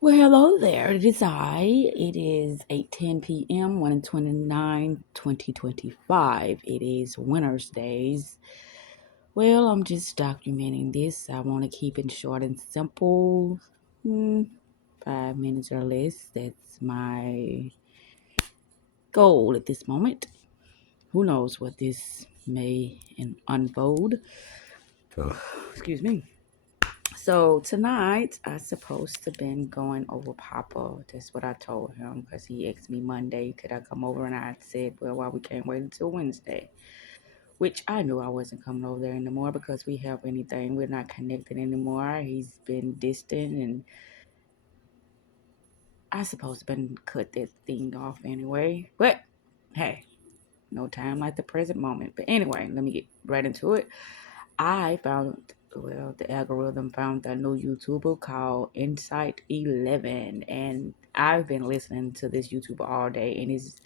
Well, hello there. It is I. It is 8:10 p.m. 1/29, 2025. It is Winter's Days. Well, I'm just documenting this. I want to keep it short and simple. 5 minutes or less. That's my goal at this moment. Who knows what this may unfold. Excuse me. So tonight, I supposed to been going over Papa. That's what I told him because he asked me Monday, could I come over? And I said, well, why we can't wait until Wednesday? Which I knew I wasn't coming over there anymore because we have anything. We're not connected anymore. He's been distant, and I supposed to been cut that thing off anyway. But hey, no time like the present moment. But anyway, let me get right into it. I found, well, the algorithm found a new YouTuber called Insight 11, and I've been listening to this YouTuber all day, and he's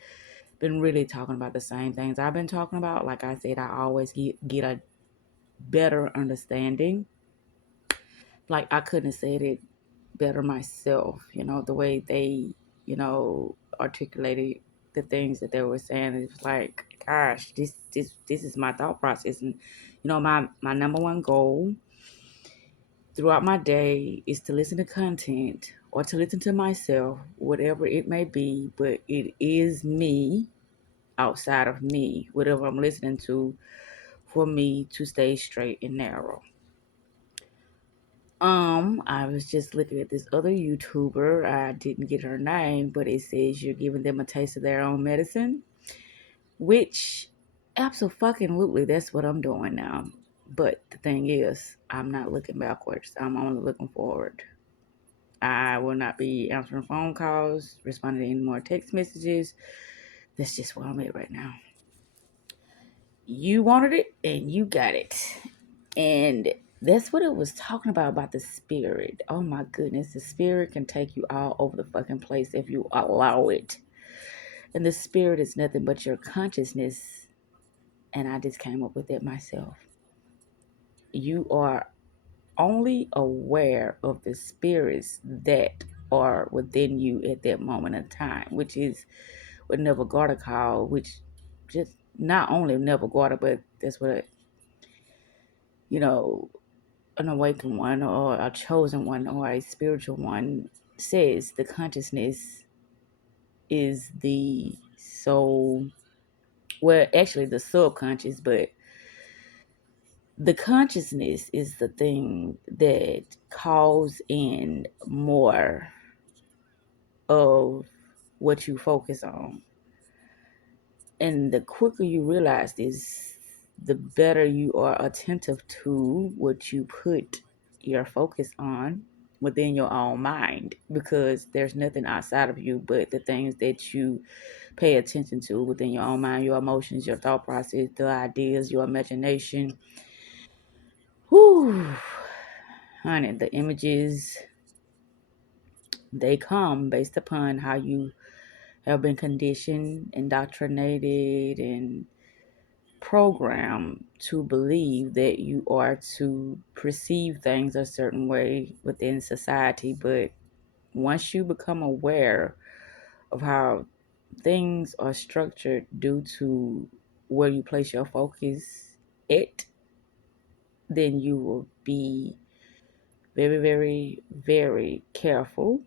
been really talking about the same things I've been talking about. Like I said, I always get a better understanding. Like I couldn't have said it better myself, the way they, articulated the things that they were saying. It was like, gosh, this is my thought process. And my number one goal throughout my day is to listen to content or to listen to myself, whatever it may be, but it is me outside of me, whatever I'm listening to, for me to stay straight and narrow. I was just looking at this other YouTuber. I didn't get her name, but it says you're giving them a taste of their own medicine, which absolutely that's what I'm doing now. But the thing is, I'm not looking backwards. I'm only looking forward. I will not be answering phone calls, responding to any more text messages. That's just where I'm at right now. You wanted it and you got it. And that's what it was talking about the spirit. Oh my goodness, the spirit can take you all over the fucking place if you allow it. And the spirit is nothing but your consciousness. And I just came up with it myself. You are only aware of the spirits that are within you at that moment in time, which is what Neville Garter called, which just not only Neville Garter, but that's what, you know, an awakened one or a chosen one or a spiritual one says. The consciousness is the soul, well, actually the subconscious, but the consciousness is the thing that calls in more of what you focus on. And the quicker you realize this, the better you are attentive to what you put your focus on within your own mind, because there's nothing outside of you but the things that you pay attention to within your own mind, your emotions, your thought process, the ideas, your imagination. Whew. Honey, the images, they come based upon how you have been conditioned, indoctrinated, and programmed to believe that you are to perceive things a certain way within society. But once you become aware of how things are structured due to where you place your focus at, then you will be very, very, very careful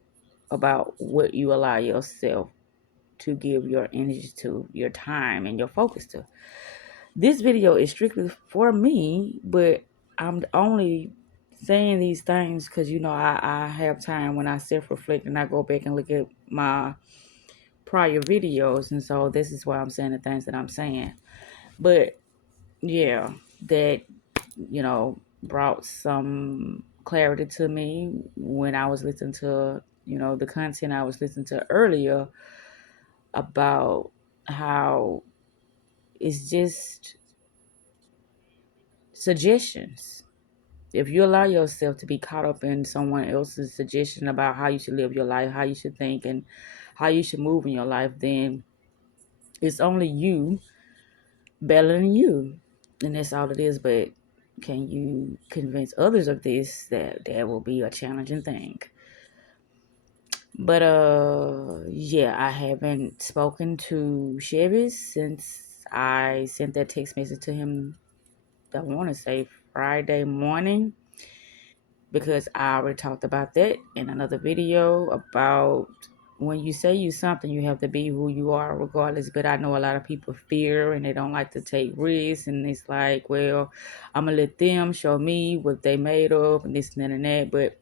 about what you allow yourself to give your energy to, your time, and your focus to. This video is strictly for me, but I'm only saying these things because, I have time when I self-reflect and I go back and look at my prior videos. And so this is why I'm saying the things that I'm saying. But yeah, that, brought some clarity to me when I was listening to, the content I was listening to earlier about how it's just suggestions. If you allow yourself to be caught up in someone else's suggestion about how you should live your life, how you should think, and how you should move in your life, then it's only you battling you. And that's all it is. But can you convince others of this? That will be a challenging thing. But yeah, I haven't spoken to Chevy since I sent that text message to him. I want to say Friday morning, because I already talked about that in another video about when you say you something, you have to be who you are regardless. But I know a lot of people fear and they don't like to take risks, and it's like, well, I'm gonna let them show me what they made of and this and that and that. But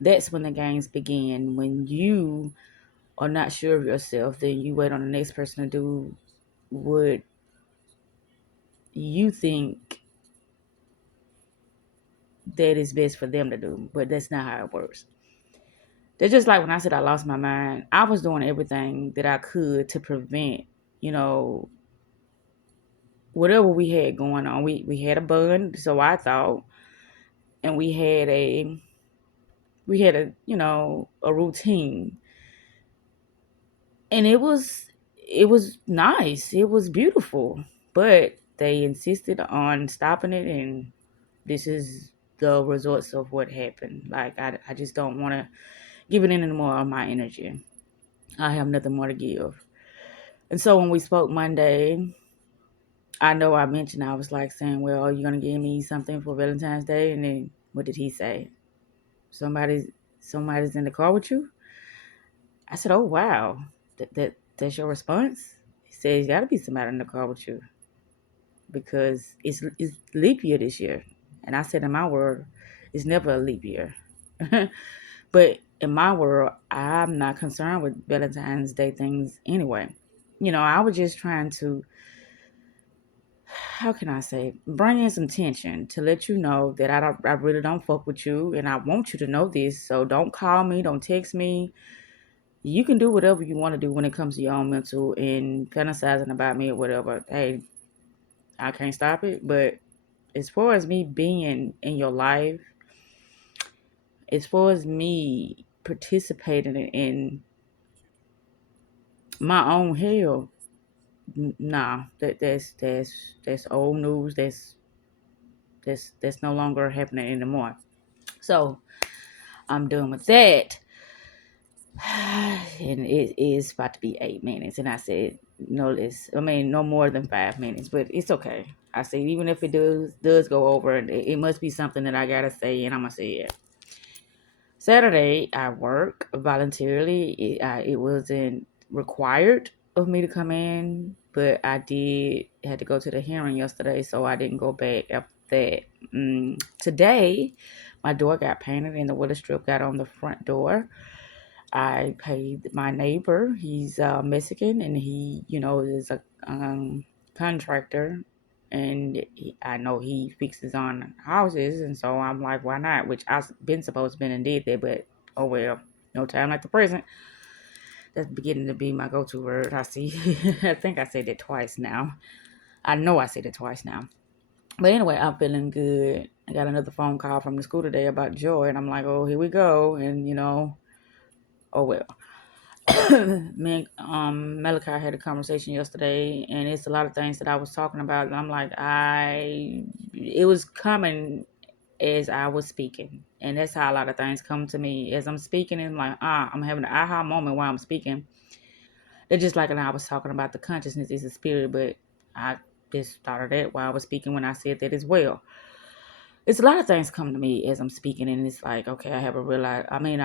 that's when the games begin. When you are not sure of yourself, then you wait on the next person to do what you think that is best for them to do. But that's not how it works. They're just like when I said I lost my mind, I was doing everything that I could to prevent, you know, whatever we had going on. We had a bun, so I thought, and we had a routine. And it was nice. It was beautiful. But they insisted on stopping it, and this is the results of what happened. Like I just don't want to give it any more of my energy. I have nothing more to give. And so when we spoke Monday, I know I mentioned, I was like saying, well, are you going to give me something for Valentine's Day? And then what did he say? Somebody's somebody's in the car with you? I said, oh, wow. That's your response? He says, got to be somebody in the car with you because it's leap year this year. And I said, in my world, it's never a leap year. But in my world, I'm not concerned with Valentine's Day things anyway. I was just trying to, how can I say, bring in some tension to let you know that I really don't fuck with you, and I want you to know this. So don't call me, don't text me. You can do whatever you want to do when it comes to your own mental and fantasizing about me or whatever. Hey, I can't stop it. But as far as me being in your life, as far as me participating in my own hell, nah, that's old news. That's no longer happening anymore. So I'm done with that. And it is about to be 8 minutes. And I said, no less, I mean, no more than 5 minutes, but it's okay. I said, even if it does go over, it must be something that I got to say, and I'm going to say it. Saturday, I work voluntarily. It wasn't required of me to come in, but I did had to go to the hearing yesterday, so I didn't go back after that. Today, my door got painted and the window strip got on the front door. I paid my neighbor. He's Mexican, and he, is a contractor, and I know he fixes on houses, and so I'm like, why not? Which I've been supposed to been and did that, but oh well, no time like the present. That's beginning to be my go-to word. I see. I think I said it twice now. I know I said it twice now. But anyway, I'm feeling good. I got another phone call from the school today about Joy, and I'm like, oh, here we go, and oh well. Me and Malachi had a conversation yesterday, and it's a lot of things that I was talking about, and I'm like, it was coming as I was speaking, and that's how a lot of things come to me as I'm speaking, and like, I'm having an aha moment while I'm speaking. It's just like, and I was talking about the consciousness is a spirit, but I just thought of that while I was speaking when I said that as well. It's a lot of things come to me as I'm speaking, and it's like, okay, I have a realize. I mean,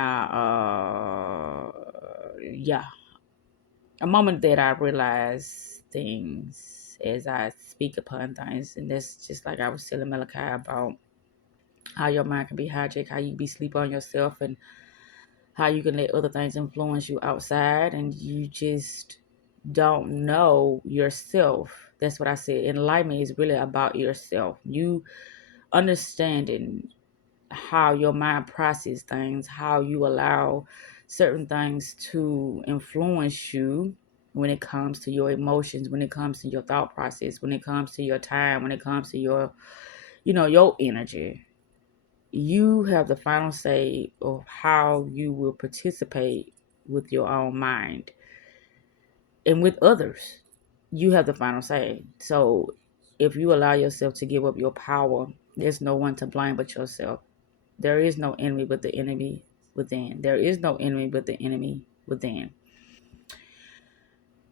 yeah, a moment that I realize things as I speak upon things. And that's just like I was telling Malachi about how your mind can be hijacked, how you be sleep on yourself, and how you can let other things influence you outside, and you just don't know yourself. That's what I said. Enlightenment is really about yourself. You understanding how your mind processes things, how you allow certain things to influence you when it comes to your emotions, when it comes to your thought process, when it comes to your time, when it comes to your energy. You have the final say of how you will participate with your own mind and with others. You have the final say. So if you allow yourself to give up your power, there's no one to blame but yourself. There is no enemy but the enemy. within. There is no enemy but the enemy within.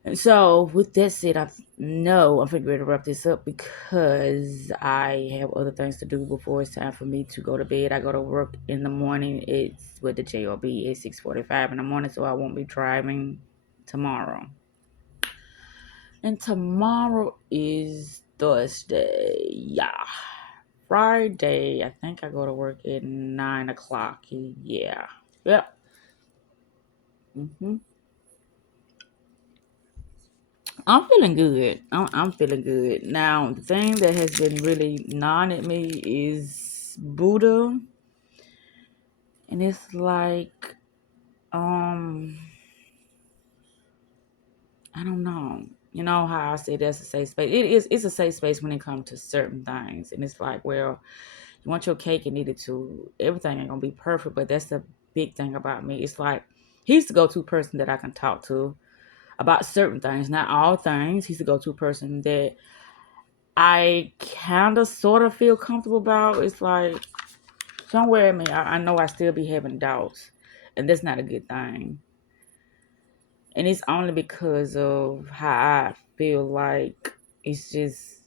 And so, with that said, I know I'm ready to wrap this up because I have other things to do before it's time for me to go to bed. I go to work in the morning. It's with the job at 6:45 in the morning, so I won't be driving tomorrow. And tomorrow is Thursday. Yeah. Friday, I think I go to work at 9 o'clock. Yeah. Yep. hmm I'm feeling good. I'm feeling good. Now, the thing that has been really gnawing at me is Buddha. And it's like, um, I don't know. You know how I say that's a safe space. It's a safe space when it comes to certain things. And it's like, well, you want your cake and eat it too. Everything ain't gonna be perfect, but that's the big thing about me. It's like he's the go-to person that I can talk to about certain things, not all things. He's the go-to person that I kind of sort of feel comfortable about. It's like somewhere in me, I know I still be having doubts, and that's not a good thing. And it's only because of how I feel like it's just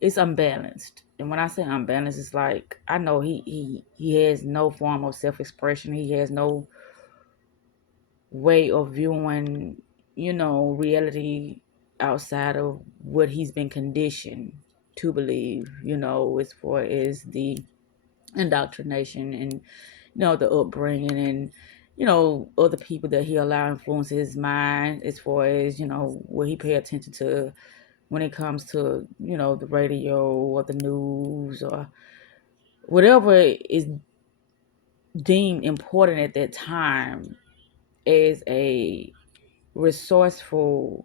it's unbalanced. And when I say unbalanced, it's like I know he has no form of self expression. He has no way of viewing, reality outside of what he's been conditioned to believe, as far as the indoctrination and, the upbringing and, other people that he allow influence his mind as far as, what he pay attention to when it comes to, the radio or the news or whatever is deemed important at that time as a resourceful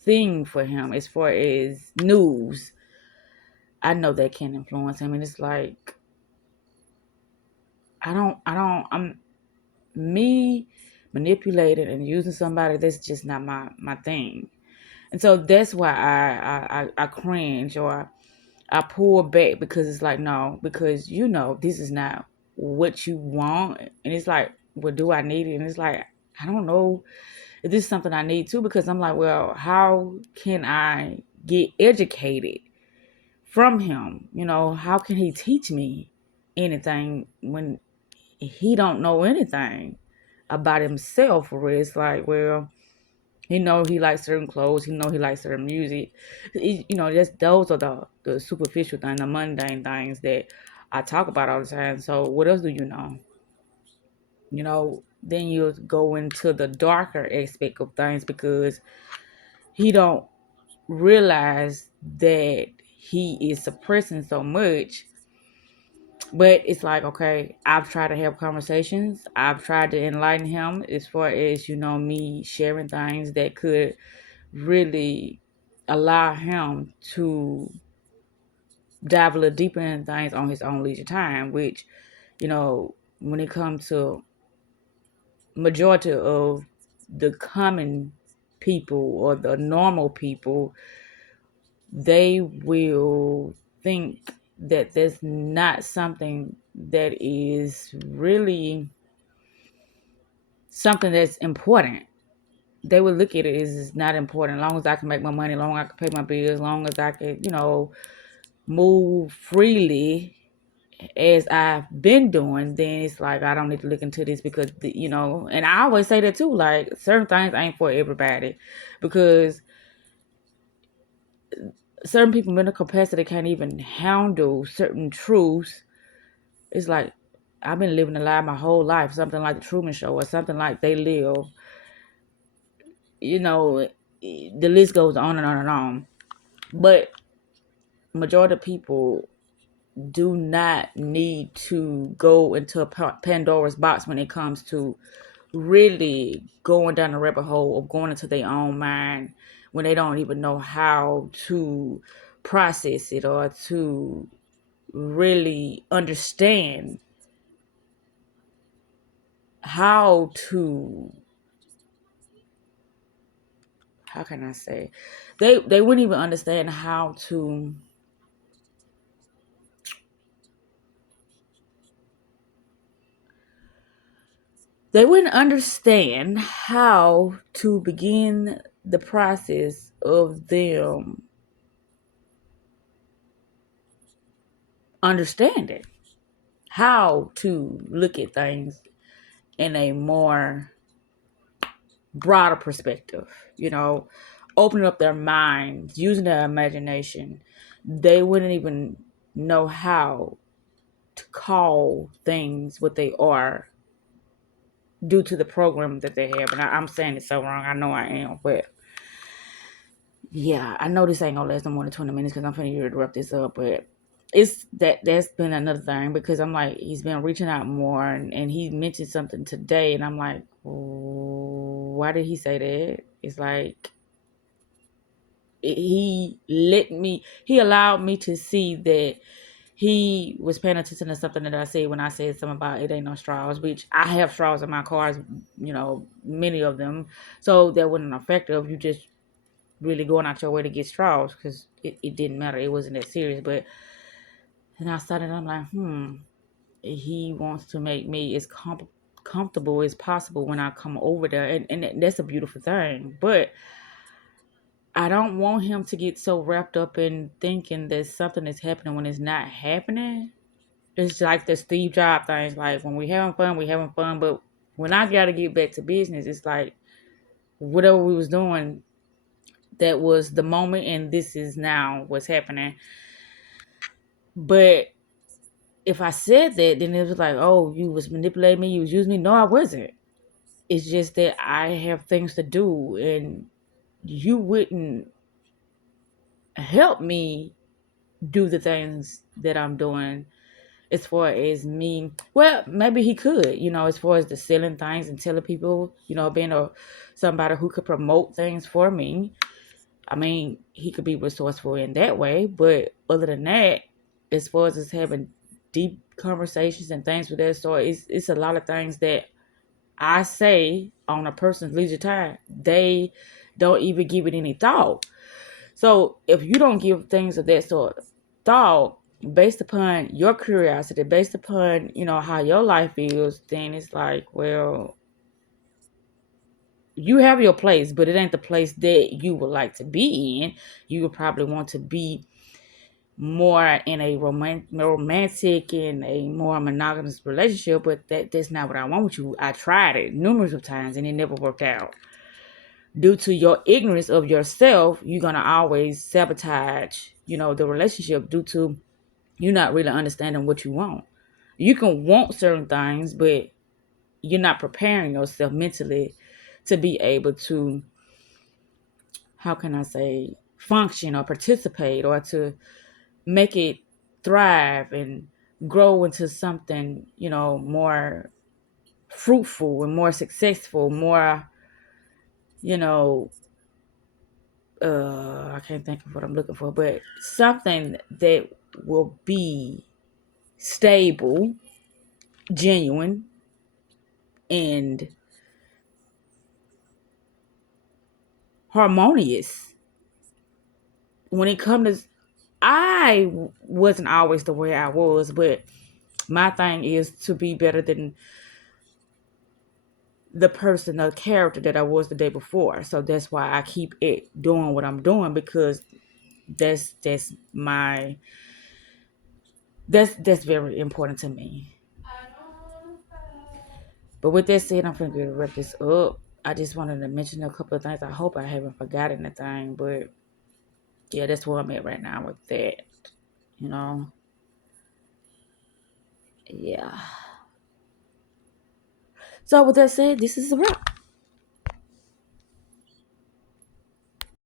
thing for him as far as news. I know that can influence him, and it's like I'm me manipulating and using somebody. That's just not my thing, and so that's why I cringe or I pull back because it's like no, because this is not what you want, and it's like, well, do I need it? And it's like I don't know if this is something I need too, because I'm like, well, how can I get educated from him? How can he teach me anything when he don't know anything about himself? Where it's like, well, he know he likes certain clothes, he know he likes certain music. Just those are the superficial things, the mundane things that I talk about all the time. So what else do you know? Then you'll go into the darker aspect of things because he don't realize that he is suppressing so much. But it's like, okay, I've tried to have conversations. I've tried to enlighten him as far as, me sharing things that could really allow him to dive a little deeper in things on his own leisure time, which, when it comes to majority of the common people or the normal people, they will think that there's not something that is really something that's important. They would look at it as it's not important. As long as I can make my money, as long as I can pay my bills, as long as I can, move freely as I've been doing, then it's like I don't need to look into this because, and I always say that too, like certain things ain't for everybody because certain people mental capacity can't even handle certain truths. It's like I've been living a lie my whole life, something like the Truman Show or something like They Live. The list goes on and on and on. But majority of people do not need to go into a Pandora's box when it comes to really going down the rabbit hole of going into their own mind when they don't even know how to process it or to really understand how to, how can I say, they wouldn't even understand how to They wouldn't understand how to begin the process of them understanding how to look at things in a more broader perspective, you know, opening up their minds, using their imagination. They wouldn't even know how to call things what they are due to the program that they have. And I'm saying it so wrong. I know I am, but yeah, I know this ain't gonna last no more than 20 minutes because I'm finna wrap this up. But it's that's been another thing because I'm like, he's been reaching out more and he mentioned something today, and I'm like, why did he say that? It's like he allowed me to see that he was paying attention to something that I said when I said something about it ain't no straws, which I have straws in my cars, many of them. So that wasn't effective. You just really going out your way to get straws because it didn't matter. It wasn't that serious. But then I started, I'm like, he wants to make me as comfortable as possible when I come over there. And that's a beautiful thing. But I don't want him to get so wrapped up in thinking that something is happening when it's not happening. It's like the Steve Jobs things. Like when we having fun, we having fun. But when I got to get back to business, it's like whatever we was doing, that was the moment, and this is now what's happening. But if I said that, then it was like, oh, you was manipulating me, you was using me. No, I wasn't. It's just that I have things to do, and you wouldn't help me do the things that I'm doing as far as me. Well, maybe he could, as far as the selling things and telling people, being somebody who could promote things for me. I mean, he could be resourceful in that way, but other than that, as far as us having deep conversations and things with that sort, it's a lot of things that I say on a person's leisure time. They don't even give it any thought. So if you don't give things of that sort of thought, based upon your curiosity, based upon how your life is, then it's like, well, you have your place, but it ain't the place that you would like to be in. You would probably want to be more in a romantic and a more monogamous relationship, but that's not what I want with you. I tried it numerous of times and it never worked out. Due to your ignorance of yourself, you're gonna always sabotage, the relationship due to you not really understanding what you want. You can want certain things, but you're not preparing yourself mentally to be able to, how can I say, function or participate or to make it thrive and grow into something, more fruitful and more successful, more, you know, I can't think of what I'm looking for, but something that will be stable, genuine, and harmonious. When it comes to, I wasn't always the way I was, but my thing is to be better than the person, the character that I was the day before. So that's why I keep it doing what I'm doing, because that's my that's very important to me. But with that said, I'm gonna wrap this up. I just wanted to mention a couple of things. I hope I haven't forgotten anything, but yeah, that's where I'm at right now with that. You know, yeah. So with that said, this is a wrap.